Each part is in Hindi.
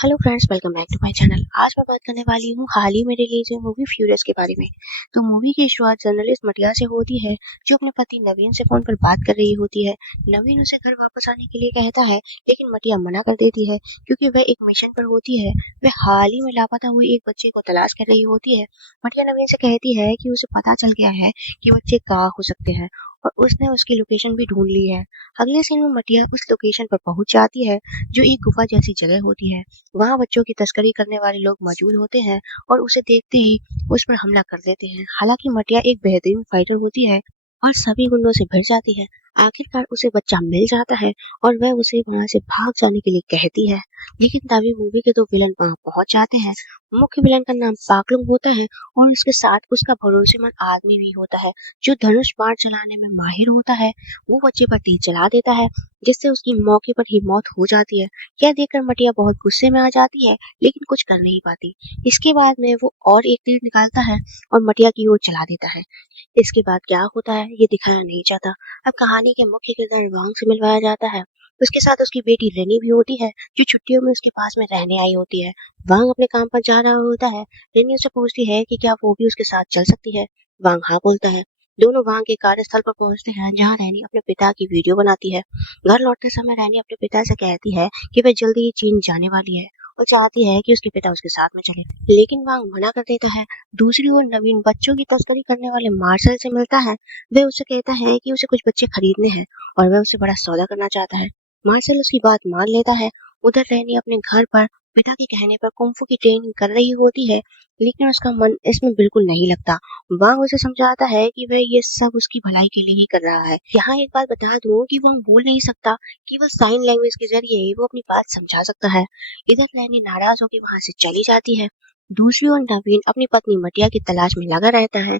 Hello friends, welcome back to my channel. आज मैं बात करने वाली हूँ हाल ही में रिलीज हुई मूवी फ्यूरियस के बारे में। तो मूवी की शुरुआत जर्नलिस्ट मटिया से होती है, जो अपने पति नवीन से फोन पर बात कर रही होती है। नवीन उसे घर वापस आने के लिए कहता है, लेकिन मटिया मना कर देती है क्योंकि वह एक मिशन पर होती है। वह हाल ही में लापता हुई एक बच्चे को तलाश कर रही होती है। मटिया नवीन से कहती है कि उसे पता चल गया है कि बच्चे कहाँ हो सकते हैं और उसने उसकी लोकेशन भी ढूंढ ली है। अगले सीन में मटिया उस लोकेशन पर पहुंच जाती है, जो एक गुफा जैसी जगह होती है। वहाँ बच्चों की तस्करी करने वाले लोग मौजूद होते हैं और उसे देखते ही उस पर हमला कर देते हैं। हालांकि मटिया एक बेहतरीन फाइटर होती है और सभी गुंडों से भिड़ जाती है। आखिरकार उसे बच्चा मिल जाता है और वह उसे वहां से भाग जाने के लिए कहती है, लेकिन तभी मूवी के दो विलन वहां पहुंच जाते हैं। मुख्य विलन का नाम पाकलुंग होता है और उसके साथ उसका भरोसेमंद आदमी भी होता है, जो धनुष बाण चलाने में माहिर होता है। वो बच्चे पर तीर चला देता है, जिससे उसकी मौके पर ही मौत हो जाती है। यह देखकर मटिया बहुत गुस्से में आ जाती है, लेकिन कुछ कर नहीं पाती। इसके बाद में वो और एक तीर निकालता है और मटिया की ओर चला देता है। इसके बाद क्या होता है ये दिखाया नहीं जाता। अब कहानी के मुख्य किरदार वांग से मिलवाया जाता है। उसके साथ उसकी बेटी रेनी भी होती है, जो छुट्टियों में उसके पास में रहने आई होती है। वांग अपने काम पर जा रहा होता है। रेनी उससे पूछती है कि क्या वो भी उसके साथ चल सकती है। वांग हाँ बोलता है। दोनों वांग के कार्यस्थल पर पहुंचते हैं, जहां रैनी अपने पिता की वीडियो बनाती है। घर लौटते समय रैनी अपने पिता से कहती है कि वह जल्दी ही चीन जाने वाली है और चाहती है कि उसके पिता उसके साथ में चले, लेकिन वांग मना कर देता है। दूसरी ओर नवीन बच्चों की तस्करी करने वाले मार्शल से मिलता है। वह उससे कहता है कि उसे कुछ बच्चे खरीदने हैं और वह उससे बड़ा सौदा करना चाहता है। मार्शल उसकी बात मान लेता है। उधर रैनी अपने घर पर पिता के कहने पर कुंफू की ट्रेनिंग कर रही होती है, लेकिन उसका मन इसमें बिल्कुल नहीं लगता। वांग उसे समझाता है कि वह ये सब उसकी भलाई के लिए ही कर रहा है। यहाँ एक बात बता दूं कि वह बोल नहीं सकता, केवल साइन लैंग्वेज के जरिए वो अपनी बात समझा सकता है। इधर रैनी नाराज होकर वहां से चली जाती है। दूसरी ओर नवीन अपनी पत्नी मटिया की तलाश में लगा रहता है।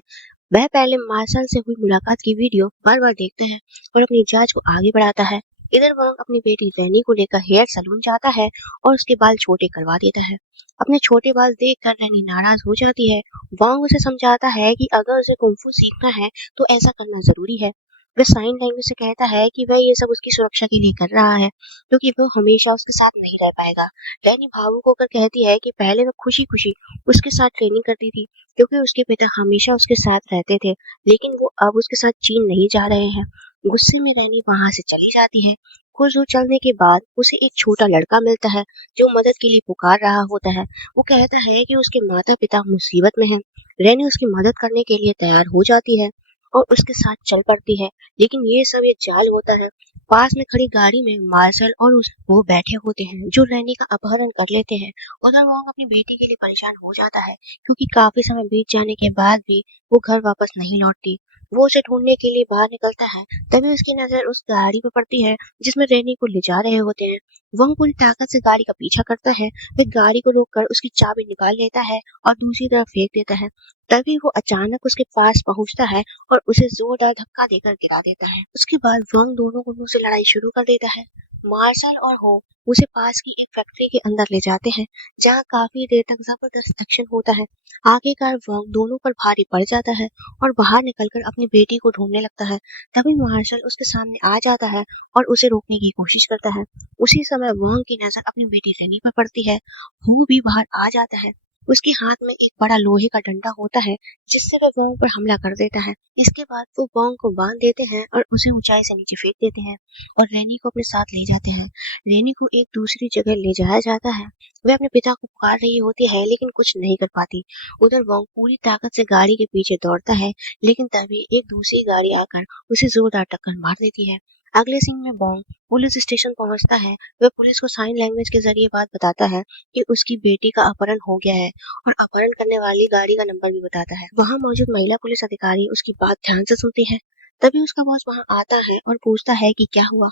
वह पहले मार्शल से हुई मुलाकात की वीडियो बार बार देखता है और अपनी जांच को आगे बढ़ाता है। इधर वह अपनी बेटी रैनी को लेकर हेयर सलून जाता है और उसके बाल छोटे करवा देता है। अपने छोटे बाल देखकर रैनी नाराज हो जाती है। वांग उसे समझाता है कि अगर उसे कुंफू सीखना है तो ऐसा करना जरूरी है। वह साइन लैंग्वेज से कहता है कि वह ये सब उसकी सुरक्षा के लिए कर रहा है, क्योंकि वो हमेशा उसके साथ नहीं रह पाएगा। रैनी भावुक होकर कहती है कि पहले वह खुशी खुशी उसके साथ ट्रेनिंग करती थी, क्योंकि उसके पिता हमेशा उसके साथ रहते थे, लेकिन वो अब उसके साथ चीन नहीं जा रहे हैं। गुस्से में रैनी वहां से चली जाती है। कुछ दूर चलने के बाद उसे एक छोटा लड़का मिलता है, जो मदद के लिए पुकार रहा होता है। वो कहता है कि उसके माता पिता मुसीबत में हैं। रैनी उसकी मदद करने के लिए तैयार हो जाती है और उसके साथ चल पड़ती है, लेकिन ये सब एक जाल होता है। पास में खड़ी गाड़ी में मार्शल और वो बैठे होते हैं, जो रैनी का अपहरण कर लेते हैं। उधर वो अपनी बेटी के लिए परेशान हो जाता है, क्योंकि काफी समय बीत जाने के बाद भी वो घर वापस नहीं लौटती। वो उसे ढूंढने के लिए बाहर निकलता है। तभी उसकी नजर उस गाड़ी पर पड़ती है, जिसमें रैनी को ले जा रहे होते हैं। वह पूरी ताकत से गाड़ी का पीछा करता है। वह गाड़ी को रोककर उसकी चाबी निकाल लेता है और दूसरी तरफ फेंक देता है। तभी वो अचानक उसके पास पहुंचता है और उसे जोरदार धक्का देकर गिरा देता है। उसके बाद वंग दोनों गुंडों से लड़ाई शुरू कर देता है। मार्शल और हो उसे पास की एक फैक्ट्री के अंदर ले जाते हैं, जहाँ काफी देर तक जबरदस्त एक्शन होता है। आखिरकार वंग दोनों पर भारी पड़ जाता है और बाहर निकलकर अपनी बेटी को ढूंढने लगता है। तभी मार्शल उसके सामने आ जाता है और उसे रोकने की कोशिश करता है। उसी समय वंग की नजर अपनी बेटी रेनी पर पड़ती है। वो भी बाहर आ जाता है। उसके हाथ में एक बड़ा लोहे का डंडा होता है, जिससे वह वोंग पर हमला कर देता है। इसके बाद वो वोंग को बांध देते हैं और उसे ऊंचाई से नीचे फेंक देते हैं और रेनी को अपने साथ ले जाते हैं। रेनी को एक दूसरी जगह ले जाया जाता है। वह अपने पिता को पुकार रही होती है, लेकिन कुछ नहीं कर पाती। उधर वोंग पूरी ताकत से गाड़ी के पीछे दौड़ता है, लेकिन तभी एक दूसरी गाड़ी आकर उसे जोरदार टक्कर मार देती है। अगले सीन में बॉन्ग पुलिस स्टेशन पहुंचता है। वह पुलिस को साइन लैंग्वेज के जरिए बात बताता है कि उसकी बेटी का अपहरण हो गया है और अपहरण करने वाली गाड़ी का नंबर भी बताता है। वहां मौजूद महिला पुलिस अधिकारी उसकी बात ध्यान से सुनती है। तभी उसका बॉस वहां आता है और पूछता है कि क्या हुआ।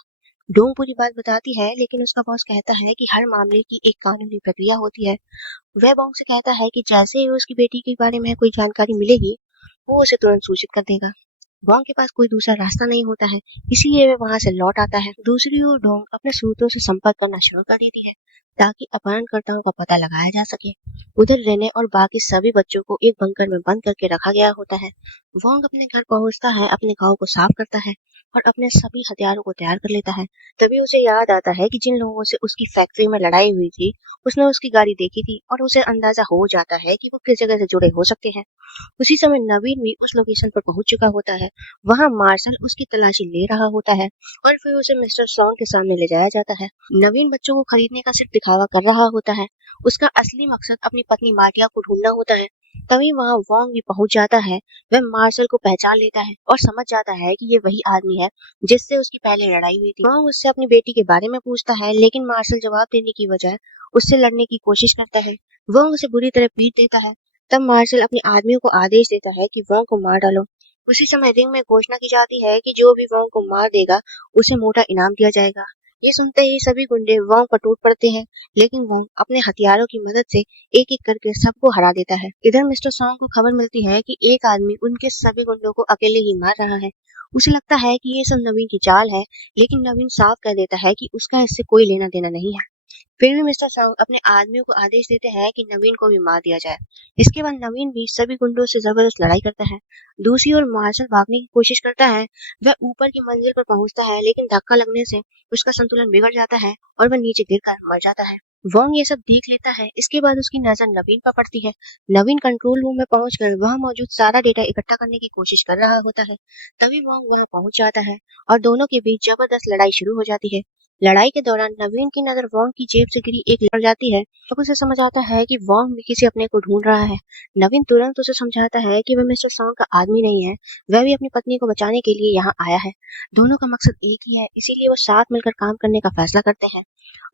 डोंग पूरी बात बताती है, लेकिन उसका बॉस कहता है कि हर मामले की एक कानूनी प्रक्रिया होती है। वह बॉन्ग से कहता है कि जैसे ही उसकी बेटी के बारे में कोई जानकारी मिलेगी, वो उसे तुरंत सूचित कर देगा। डोंग के पास कोई दूसरा रास्ता नहीं होता है, इसीलिए वह वहां से लौट आता है। दूसरी ओर डोंग अपने सूत्रों से संपर्क करना शुरू कर देती है, ताकि अपहरणकर्ताओं का पता लगाया जा सके। उधर रेने और बाकी सभी बच्चों को एक बंकर में बंद करके रखा गया होता है। वोंग अपने घर पहुंचता है, अपने गांव को साफ करता है। और अपने सभी हथियारों को तैयार कर लेता है। तभी उसे याद आता है कि जिन लोगों से उसकी फैक्ट्री में लड़ाई हुई थी, उसने उसकी गाड़ी देखी थी और उसे अंदाजा हो जाता है कि वो किस जगह से जुड़े हो सकते हैं। उसी समय नवीन भी उस लोकेशन पर पहुंच चुका होता है। वहां मार्शल उसकी तलाशी ले रहा होता है और फिर उसे मिस्टर सॉन्ग के सामने ले जाया जाता है। नवीन बच्चों को खरीदने का सिर्फ दिखावा कर रहा होता है। उसका असली मकसद अपनी पत्नी मार्टिया को ढूंढना होता है। तभी वहां वोंग भी पहुंच जाता है। वह मार्शल को पहचान लेता है और समझ जाता है कि ये वही आदमी है जिससे उसकी पहले लड़ाई हुई थी। वोंग उससे अपनी बेटी के बारे में पूछता है, लेकिन मार्शल जवाब देने की बजाय उससे लड़ने की कोशिश करता है। वोंग उसे बुरी तरह पीट देता है। तब मार्शल अपने आदमियों को आदेश देता है कि वोंग को मार डालो। उसी समय रिंग में घोषणा की जाती है कि जो भी वोंग को मार देगा उसे मोटा इनाम दिया जाएगा। ये सुनते ही सभी गुंडे वोंग पर टूट पड़ते हैं, लेकिन वोंग अपने हथियारों की मदद से एक एक करके सबको हरा देता है। इधर मिस्टर सॉन्ग को खबर मिलती है कि एक आदमी उनके सभी गुंडों को अकेले ही मार रहा है। उसे लगता है कि ये सब नवीन की चाल है, लेकिन नवीन साफ कर देता है कि उसका इससे कोई लेना देना नहीं है। फिर भी मिस्टर सॉन्ग अपने आदमियों को आदेश देते हैं कि नवीन को भी मार दिया जाए। इसके बाद नवीन भी सभी गुंडों से जबरदस्त लड़ाई करता है। दूसरी ओर मार्शल भागने की कोशिश करता है। वह ऊपर की मंजिल पर पहुंचता है, लेकिन धक्का लगने से उसका संतुलन बिगड़ जाता है और वह नीचे गिरकर मर जाता है। वोंग ये सब देख लेता है। इसके बाद उसकी नजर नवीन पर पड़ती है। नवीन कंट्रोल रूम में पहुंचकर वहां मौजूद सारा डेटा इकट्ठा करने की कोशिश कर रहा होता है। तभी वोंग वहां पहुंच जाता है और दोनों के बीच जबरदस्त लड़ाई शुरू हो जाती है। लड़ाई के दौरान नवीन की नजर वोंग की जेब से गिरी एक लड़ जाती है। तब उसे समझ आता है कि वोंग भी किसी अपने को ढूंढ रहा है। नवीन तुरंत उसे समझाता है कि वह मिस्टर सॉन्ग का आदमी नहीं है, वह भी अपनी पत्नी को बचाने के लिए यहाँ आया है। दोनों का मकसद एक ही है, इसीलिए वो साथ मिलकर काम करने का फैसला करते हैं।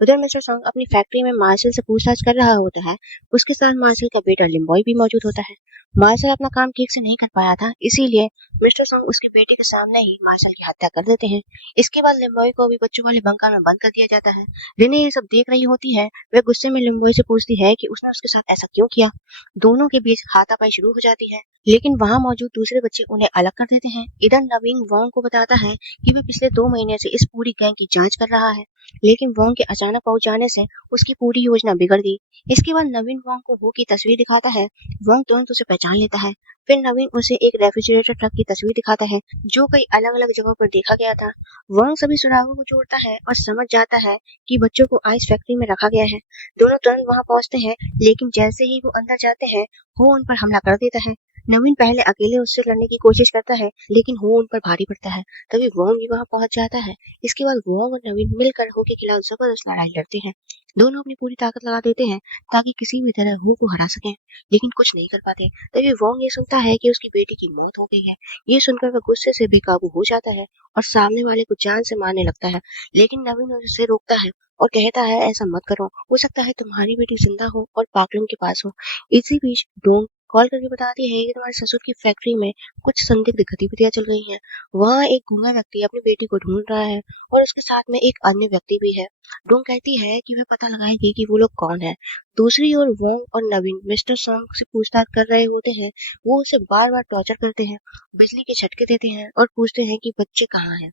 उधर मिस्टर सॉन्ग अपनी फैक्ट्री में मार्शल से पूछताछ कर रहा होता है। उसके साथ मार्शल का बेटा लिम्बॉय भी मौजूद होता है। मार्शल अपना काम ठीक से नहीं कर पाया था, इसीलिए मिस्टर सॉन्ग उसके बेटे के सामने ही मार्शल की हत्या कर देते हैं। इसके बाद लिम्बॉय को भी बच्चों वाले बंकर में बंद कर दिया जाता है। रिने ये सब देख रही होती है। वह गुस्से में लिम्बॉय से पूछती है कि उसने उसके साथ ऐसा क्यों किया। दोनों के बीच हाथापाई शुरू हो जाती है, लेकिन वहां मौजूद दूसरे बच्चे उन्हें अलग कर देते हैं। इधर नवीन वोंग को बताता है कि वह पिछले 2 महीने से इस पूरी गैंग की जांच कर रहा है, लेकिन वोंग के अचानक पहुंच जाने से उसकी पूरी योजना बिगड़ गई। इसके बाद नवीन वोंग को हो की तस्वीर दिखाता है। वोंग तुरंत उसे पहचान लेता है। फिर नवीन उसे एक रेफ्रिजरेटर ट्रक की तस्वीर दिखाता है जो कई अलग अलग जगहों पर देखा गया था। वोंग सभी सुरागों को जोड़ता है और समझ जाता है कि बच्चों को आइस फैक्ट्री में रखा गया है। दोनों तुरंत वहां पहुंचते हैं, लेकिन जैसे ही वो अंदर जाते हैं, वो उन पर हमला कर देता है। नवीन पहले अकेले उससे लड़ने की कोशिश करता है, लेकिन वो उन पर भारी पड़ता है। तभी वोंग भी वहां पहुंच जाता है। इसके बाद वोंग और नवीन मिलकर हो के खिलाफ जबरदस्त लड़ाई लड़ते हैं। दोनों अपनी पूरी ताकत लगा देते हैं ताकि किसी भी तरह हो को हरा सकें, लेकिन कुछ नहीं कर पाते। तभी वोंग ये सुनता है कि उसकी बेटी की मौत हो गई है। ये सुनकर वह गुस्से से बेकाबू हो जाता है और सामने वाले को जान से मारने लगता है, लेकिन नवीन उसे रोकता है और कहता है ऐसा मत करो, हो सकता है तुम्हारी बेटी जिंदा हो और पाकलुंग के पास हो। इसी बीच डोंग कॉल करके बताती है कि तुम्हारे ससुर की फैक्ट्री में कुछ संदिग्ध गतिविधियां चल रही हैं। वहाँ एक गूंगा व्यक्ति अपनी बेटी को ढूंढ रहा है और उसके साथ में एक अन्य व्यक्ति भी है। डोंग कहती है कि वह पता लगाएगी कि वो लोग कौन है। दूसरी ओर वोंग और नवीन मिस्टर सॉन्ग से पूछताछ कर रहे होते हैं। वो उसे बार बार टॉर्चर करते हैं, बिजली के झटके देते हैं और पूछते हैं कि बच्चे कहाँ हैं।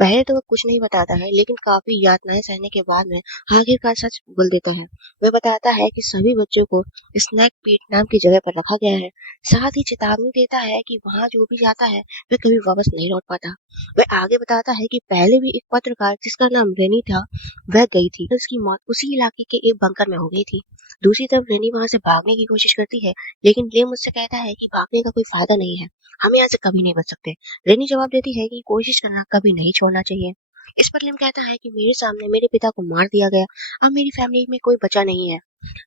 पहले तो वह कुछ नहीं बताता है, लेकिन काफी यातनाएं सहने के बाद में आखिरकार सच बोल देता है। वह बताता है कि सभी बच्चों को स्नैक पीट नाम की जगह पर रखा गया है। साथ ही चेतावनी देता है कि वहां जो भी जाता है वह कभी वापस नहीं लौट पाता। वह आगे बताता है कि पहले भी एक पत्रकार जिसका नाम रेनी था, वह गई थी। उसकी मौत उसी इलाके के एक बंकर में हो गई थी। दूसरी तरफ रेनी वहां से भागने की कोशिश करती है, लेकिन लेम मुझसे कहता है कि भागने का कोई फायदा नहीं है, हम यहाँ से कभी नहीं बच सकते। रेनी जवाब देती है कि कोशिश करना कभी नहीं छोड़ना चाहिए। इस पर लिम कहता है कि मेरे सामने मेरे पिता को मार दिया गया, अब मेरी फैमिली में कोई बचा नहीं है।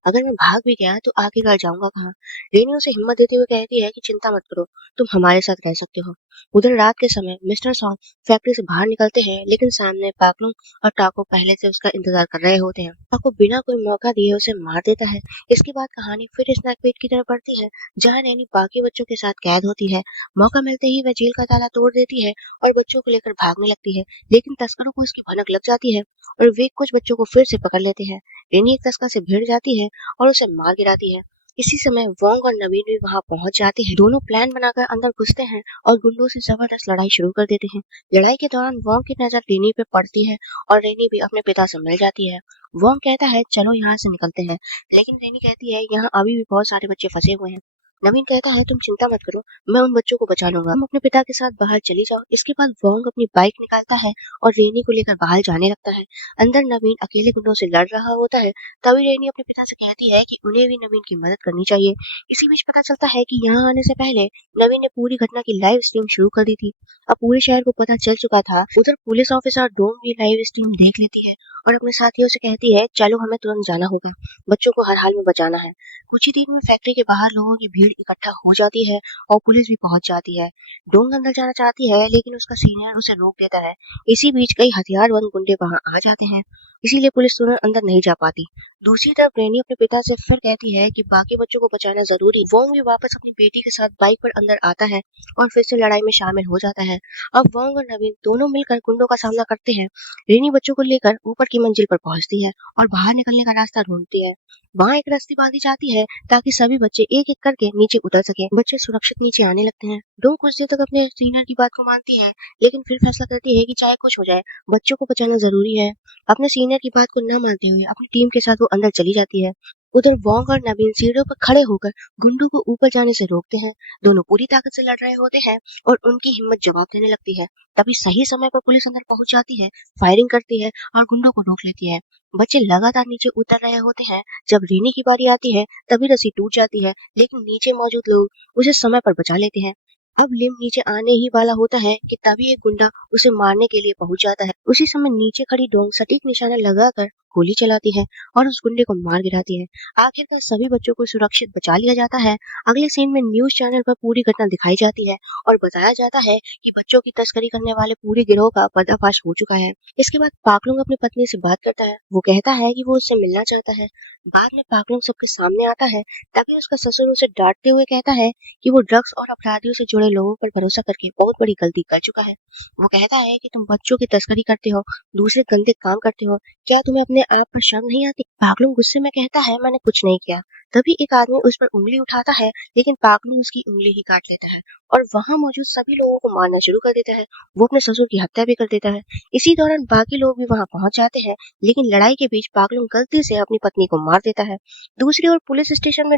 अगर मैं भाग भी गया तो आखिरकार जाऊंगा कहाँ। रेनी उसे हिम्मत देते हुए कहती है कि चिंता मत करो, तुम हमारे साथ रह सकते हो। उधर रात के समय मिस्टर सॉन्ग फैक्ट्री से बाहर निकलते हैं, लेकिन सामने पाकलुंग और टाको पहले से उसका इंतजार कर रहे होते हैं। टाको बिना कोई मौका दिए उसे मार देता है। इसके बाद कहानी फिर स्नैक पीट की तरफ बढ़ती है, जहाँ रेनी बाकी बच्चों के साथ कैद होती है। मौका मिलते ही वह जेल का ताला तोड़ देती है और बच्चों को लेकर भागने लगती है, लेकिन तस्करों को इसकी भनक लग जाती है और वे कुछ बच्चों को फिर से पकड़ लेते हैं। रेनी एक तस्कर से भिड़ जाती है और उसे मार गिराती है। इसी समय वोंग और नवीन भी वहां पहुंच जाते हैं। दोनों प्लान बनाकर अंदर घुसते हैं और गुंडों से जबरदस्त लड़ाई शुरू कर देते हैं। लड़ाई के दौरान वोंग की नजर रेनी पे पड़ती है और रेनी भी अपने पिता से मिल जाती है। वोंग कहता है चलो यहाँ से निकलते हैं, लेकिन रेनी कहती है यहाँ अभी भी बहुत सारे बच्चे फंसे हुए हैं। नवीन कहता है तुम चिंता मत करो, मैं उन बच्चों को बचा लूंगा, तुम अपने पिता के साथ बाहर चली जाओ। इसके बाद वोंग अपनी बाइक निकालता है और रेनी को लेकर बाहर जाने लगता है। अंदर नवीन अकेले गुंडों से लड़ रहा होता है। तभी रेनी अपने पिता से कहती है कि उन्हें भी नवीन की मदद करनी चाहिए। इसी बीच पता चलता है कि यहाँ आने से पहले नवीन ने पूरी घटना की लाइव स्ट्रीम शुरू कर दी थी। अब पूरे शहर को पता चल चुका था। उधर पुलिस ऑफिसर डोंग भी लाइव स्ट्रीम देख लेती है और अपने साथियों से कहती है चलो हमें तुरंत जाना होगा, बच्चों को हर हाल में बचाना है। कुछ ही देर में फैक्ट्री के बाहर लोगों की भीड़ इकट्ठा हो जाती है और पुलिस भी पहुंच जाती है। डोंग अंदर जाना चाहती है लेकिन उसका सीनियर उसे रोक देता है। इसी बीच कई हथियारबंद गुंडे वहां आ जाते हैं, इसीलिए पुलिस तुरंत अंदर नहीं जा पाती। दूसरी तरफ रेनी अपने पिता से फिर कहती है कि बाकी बच्चों को बचाना जरूरी। वोंग भी वापस अपनी बेटी के साथ बाइक पर अंदर आता है और फिर से लड़ाई में शामिल हो जाता है। अब वोंग और नवीन दोनों मिलकर गुंडों का सामना करते हैं। रेनी बच्चों को लेकर ऊपर की मंजिल पर पहुंचती है और बाहर निकलने का रास्ता ढूंढती है। वहां एक रस्सी बांधी जाती है ताकि सभी बच्चे एक एक करके नीचे उतर सके। बच्चे सुरक्षित नीचे आने लगते हैं। डोंग कुछ देर तक अपने सीनियर की बात को मानती है लेकिन फिर फैसला करती है कि चाहे कुछ हो जाए बच्चों को बचाना जरूरी है। अपने सीनियर की बात को न मानते हुए अपनी टीम के साथ वो अंदर चली जाती है। उधर वोंग और नवीन सीढ़ियों पर खड़े होकर गुंडों को ऊपर जाने से रोकते हैं। दोनों पूरी ताकत से लड़ रहे होते हैं और उनकी हिम्मत जवाब देने लगती है। तभी सही समय पर पुलिस अंदर पहुंच जाती है, फायरिंग करती है और गुंडों को रोक लेती है। बच्चे लगातार नीचे उतर रहे होते हैं। जब रेनी की बारी आती है तभी रस्सी टूट जाती है लेकिन नीचे मौजूद लोग उसे समय पर बचा लेते हैं। अब लिम नीचे आने ही वाला होता है कि तभी एक गुंडा उसे मारने के लिए पहुंच जाता है। उसी समय नीचे खड़ी डोंग सटीक निशाना लगाकर गोली चलाती है और उस गुंडे को मार गिराती है। आखिरकार सभी बच्चों को सुरक्षित बचा लिया जाता है। अगले सीन में न्यूज चैनल पर पूरी घटना दिखाई जाती है और बताया जाता है कि बच्चों की तस्करी करने वाले पूरे गिरोह का पर्दाफाश हो चुका है। इसके बाद पाकलुंग अपनी पत्नी से बात करता है। वो कहता है कि वो उससे मिलना चाहता है। बाद में पाकलुंग सबके सामने आता है तभी उसका ससुर उसे डांटते हुए कहता है कि वो ड्रग्स और अपराधियों से जुड़े लोगों पर भरोसा करके बहुत बड़ी गलती कर चुका है। वो कहता है कि तुम बच्चों की तस्करी करते हो, दूसरे गंदे काम करते हो, क्या तुम्हें अपने आप पर शर्म नहीं आती? पागलू गुस्से में कहता है मैंने कुछ नहीं किया। तभी एक आदमी उस पर उंगली उठाता है लेकिन पागलू उसकी उंगली ही काट लेता है और वहां मौजूद सभी लोगों को मारना शुरू कर देता है। वो अपने ससुर की हत्या भी कर देता है। इसी दौरान बाकी लोग भी वहां पहुंच जाते हैं लेकिन लड़ाई के बीच पागलू गलती से अपनी पत्नी को मार देता है। दूसरी ओर पुलिस स्टेशन में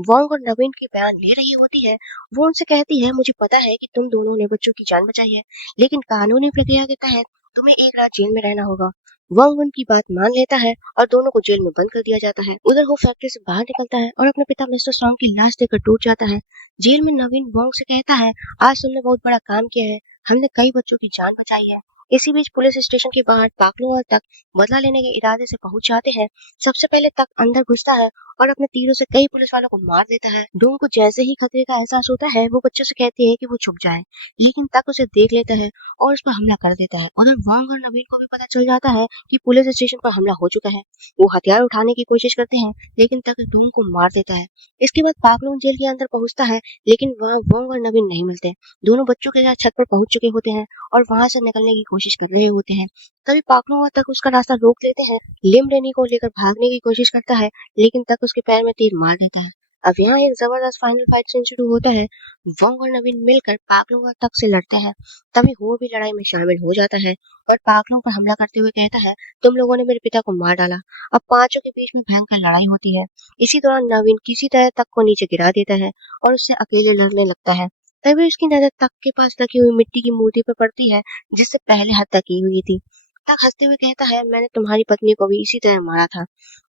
वोंग और नवीन के बयान ले रही होती है। वो उनसे कहती है मुझे पता है कि तुम दोनों ने बच्चों की जान बचाई है लेकिन कानूनी प्रक्रिया के तहत तुम्हें एक रात जेल में रहना होगा। वोंग उनकी बात मान लेता है और दोनों को जेल में बंद कर दिया जाता है। उधर वो फैक्ट्री से बाहर निकलता है और अपने पिता मिस्टर सॉन्ग की लाश देखकर टूट जाता है। जेल में नवीन वोंग से कहता है आज तुमने बहुत बड़ा काम किया है, हमने कई बच्चों की जान बचाई है। इसी बीच पुलिस स्टेशन के बाहर पाकलू और तक बदला लेने के इरादे से पहुंच जाते हैं। सबसे पहले तक अंदर घुसता है और अपने तीरों से कई पुलिस वालों को मार देता है। डोंग को जैसे ही खतरे का एहसास होता है वो बच्चों से कहती है कि वो छुप जाए लेकिन तक उसे देख लेता है और उस पर हमला कर देता है। उधर वोंग और नवीन को भी पता चल जाता है कि पुलिस स्टेशन पर हमला हो चुका है। वो हथियार उठाने की कोशिश करते हैं लेकिन तक डोंग को मार देता है। इसके बाद पाकलून जेल के अंदर पहुंचता है लेकिन वहाँ वोंग और नवीन नहीं मिलते। दोनों बच्चों के साथ छत पर पहुंच चुके होते हैं और वहां से निकलने की कोशिश कर रहे होते हैं। तभी पाकलून तक उसका रास्ता रोक लेते हैं। लिम रेनी को लेकर भागने की कोशिश करता है लेकिन तक उसके पैर में तीर मार देता है। अब यहाँ एक जबरदस्त फाइनल फाइट सीन शुरू होता है। वोंग और नवीन मिलकर पागलों और तक से लड़ते हैं। तभी वो भी लड़ाई में शामिल हो जाता है और पागलों पर हमला करते हुए कहता है तुम लोगों ने मेरे पिता को मार डाला। अब पांचों के बीच में भयंकर लड़ाई होती है। इसी दौरान नवीन किसी तरह तक को नीचे गिरा देता है और उससे अकेले लड़ने लगता है। तभी उसकी नजर तक के पास रखी हुई मिट्टी की मूर्ति पर पड़ती है जिससे पहले हत्या की हुई थी। तक हंसते हुए कहता है मैंने तुम्हारी पत्नी को भी इसी तरह मारा था।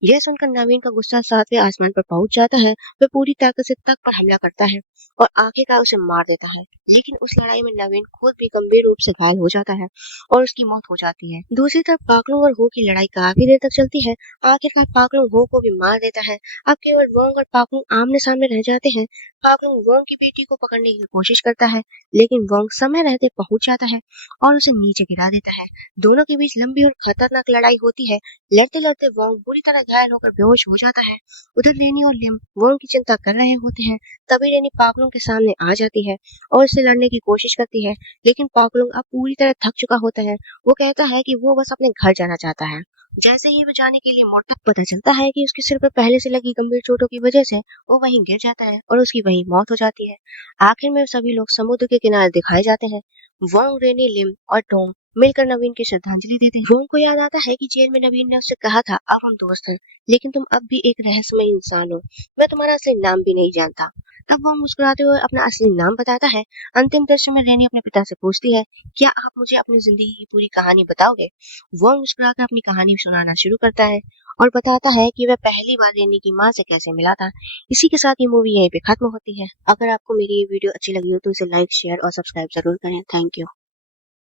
यह सुनकर नवीन का गुस्सा सातवें आसमान पर पहुंच जाता है। वह पूरी ताकत से तक पर हमला करता है और आखिरकार उसे मार देता है लेकिन उस लड़ाई में नवीन खुद भी गंभीर रूप से घायल हो जाता है और उसकी मौत हो जाती है। दूसरी तरफ पाकलू और हो की लड़ाई काफी देर तक चलती है। आखिरकार पाकलू हो को भी मार देता है। अब केवल वोंग और पाकलू आमने सामने रह जाते हैं। पाकलू वोंग की बेटी को पकड़ने की कोशिश करता है लेकिन वोंग समय रहते पहुंच जाता है और उसे नीचे गिरा देता है। दोनों के बीच लंबी और खतरनाक लड़ाई होती है। लड़ते लड़ते वोंग बुरी तरह घायल होकर बेहोश हो जाता है। उधर रेनी और लिम वोंग की चिंता कर रहे होते हैं। तभी रेनी पागलों के सामने आ जाती है और उससे लड़ने की कोशिश करती है लेकिन पागलों अब पूरी तरह थक चुका होता है। वो कहता है कि वो बस अपने घर जाना चाहता है। जैसे ही वो जाने के लिए मुड़ता पता चलता है कि उसके सिर पर पहले से लगी गंभीर चोटों की वजह से वो वहीं गिर जाता है और उसकी वहीं मौत हो जाती है। आखिर में सभी लोग समुद्र के किनारे दिखाए जाते हैं। वोंग, रेनी, लिम और टोंग मिलकर नवीन की श्रद्धांजलि देते हैं। वोंग को याद आता है कि जेल में नवीन ने उससे कहा था अब हम दोस्त हैं, लेकिन तुम अब भी एक रहस्यमय इंसान हो, मैं तुम्हारा असली नाम भी नहीं जानता। तब वो मुस्कुराते हुए अपना असली नाम बताता है। अंतिम दृश्य में रेनी अपने पिता से पूछती है, क्या आप मुझे अपनी जिंदगी की पूरी कहानी बताओगे? वो मुस्कुराकर अपनी कहानी सुनाना शुरू करता है और बताता है कि वह पहली बार रेनी की माँ से कैसे मिला था। इसी के साथ ये मूवी यहीं पे खत्म होती है। अगर आपको मेरी ये वीडियो अच्छी लगी हो तो इसे लाइक, शेयर और सब्सक्राइब जरूर करें। Thank you.